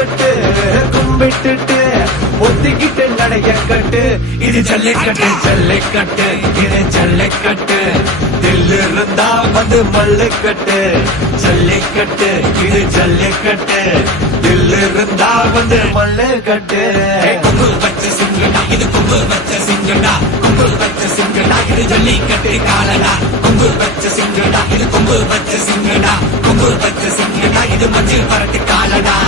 தட்டு கும்பிட்டுட்டு ஒத்திக்கிட்டு நடைய கட்டு இது ஜல்லிக்கட்டு ஜல்லிக்கட்டு இது ஜல்லிக்கட்டு தில்லு இருந்தா வந்து மல்லுக்கட்டு ஜல்லிக்கட்டு இது ஜல்லிக்கட்டு தில்லு இருந்தா வந்து மல்லுக்கட்டு கொம்பு வச்ச சிங்கடா இது கொம்பு வச்ச சிங்கடா கொம்பு வச்ச சிங்கடா இது ஜல்லிக்கட்டு காலடா கொம்பு வச்ச சிங்கடா இது கொம்பு வச்ச சிங்கடா கொம்பு வச்ச சிங்கடா இது மஞ்சள் பரட்டு காலடா